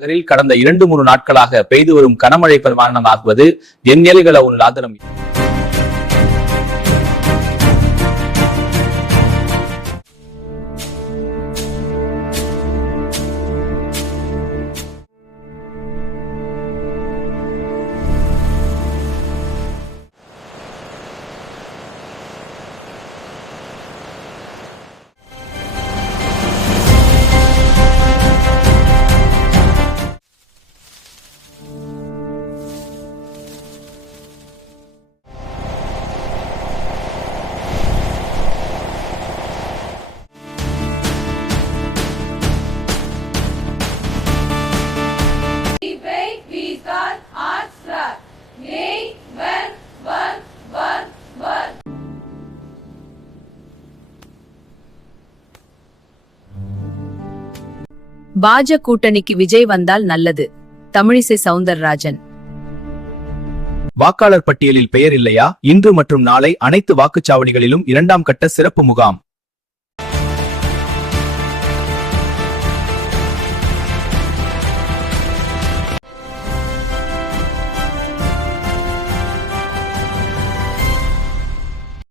நகரில் கடந்த இரண்டு மூன்று நாட்களாக பெய்து வரும் கனமழை பிரமாணமாகுவது எந்நெலிகள உள்ள லாதனம் பாஜ கூட்டணிக்கு விஜய் வந்தால் நல்லது. தமிழிசை சவுந்தரராஜன். வாக்காளர் பட்டியலில் பெயர் இல்லையா? இன்று மற்றும் நாளை அனைத்து வாக்குச்சாவடிகளிலும் இரண்டாம் கட்ட சிறப்பு முகாம்.